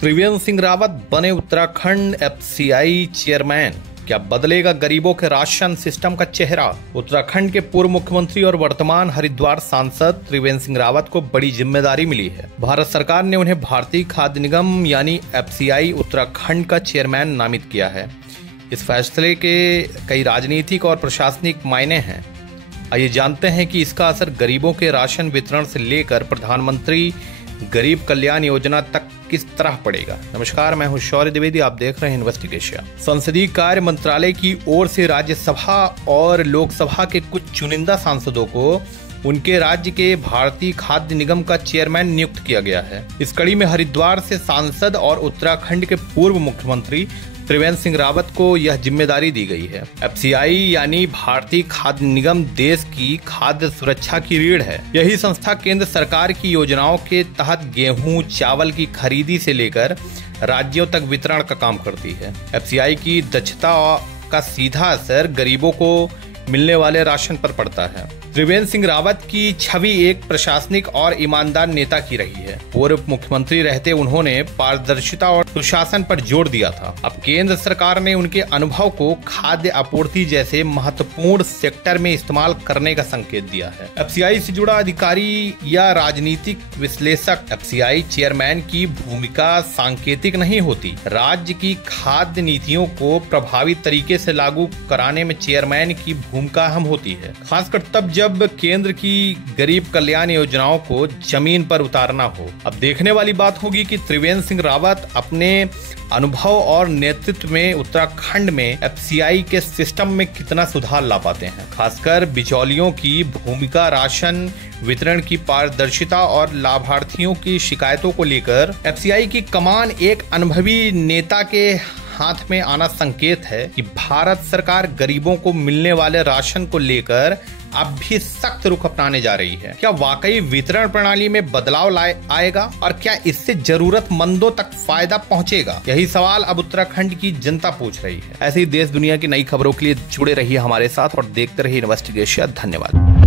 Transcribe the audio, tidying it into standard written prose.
त्रिवेंद्र सिंह रावत बने Uttarakhand FCI chairman. क्या बदलेगा गरीबों के राशन सिस्टम का चेहरा? उत्तराखंड के पूर्व मुख्यमंत्री और वर्तमान हरिद्वार सांसद त्रिवेंद्र सिंह रावत को बड़ी जिम्मेदारी मिली है। भारत सरकार ने उन्हें भारतीय खाद्य निगम यानी एफसीआई उत्तराखंड का चेयरमैन नामित किया है। इस फैसले के कई राजनीतिक और प्रशासनिक मायने हैं। आइए जानते हैं कि इसका असर गरीबों के राशन वितरण से लेकर प्रधानमंत्री गरीब कल्याण योजना तक किस तरह पड़ेगा। नमस्कार, मैं हूं शौर्य द्विवेदी, आप देख रहे हैं इन्वेस्टिगेशन। संसदीय कार्य मंत्रालय की ओर से राज्यसभा और लोकसभा के कुछ चुनिंदा सांसदों को उनके राज्य के भारतीय खाद्य निगम का चेयरमैन नियुक्त किया गया है। इस कड़ी में हरिद्वार से सांसद और उत्तराखंड के पूर्व मुख्यमंत्री त्रिवेंद्र सिंह रावत को यह जिम्मेदारी दी गई है। एफसीआई यानी भारतीय खाद्य निगम देश की खाद्य सुरक्षा की रीढ़ है। यही संस्था केंद्र सरकार की योजनाओं के तहत गेहूं, चावल की खरीदी से लेकर राज्यों तक वितरण का काम करती है। एफसीआई की दक्षता का सीधा असर गरीबों को मिलने वाले राशन पर पड़ता है। त्रिवेंद्र सिंह रावत की छवि एक प्रशासनिक और ईमानदार नेता की रही है। पूर्व मुख्यमंत्री रहते उन्होंने पारदर्शिता और सुशासन पर जोर दिया था। अब केंद्र सरकार ने उनके अनुभव को खाद्य आपूर्ति जैसे महत्वपूर्ण सेक्टर में इस्तेमाल करने का संकेत दिया है। एफसीआई से जुड़ा अधिकारी या राजनीतिक विश्लेषक, एफसीआई चेयरमैन की भूमिका सांकेतिक नहीं होती। राज्य की खाद्य नीतियों को प्रभावी तरीके से लागू कराने में चेयरमैन की भूमिका अहम होती है, खासकर तब जब केंद्र की गरीब कल्याण योजनाओं को जमीन पर उतारना हो। अब देखने वाली बात होगी कि त्रिवेंद्र सिंह रावत अपने अनुभव और नेतृत्व में उत्तराखंड में एफसीआई के सिस्टम में कितना सुधार ला पाते हैं। खासकर बिचौलियों की भूमिका, राशन वितरण की पारदर्शिता और लाभार्थियों की शिकायतों को लेकर एफसीआई की कमान एक अनुभवी नेता के हाथ में आना संकेत है कि भारत सरकार गरीबों को मिलने वाले राशन को लेकर अब भी सख्त रुख अपनाने जा रही है। क्या वाकई वितरण प्रणाली में बदलाव आएगा और क्या इससे जरूरतमंदों तक फायदा पहुंचेगा? यही सवाल अब उत्तराखंड की जनता पूछ रही है। ऐसे ही देश दुनिया की नई खबरों के लिए जुड़े रहिए हमारे साथ और देखते रहिए इन्वेस्टिगेशन। धन्यवाद।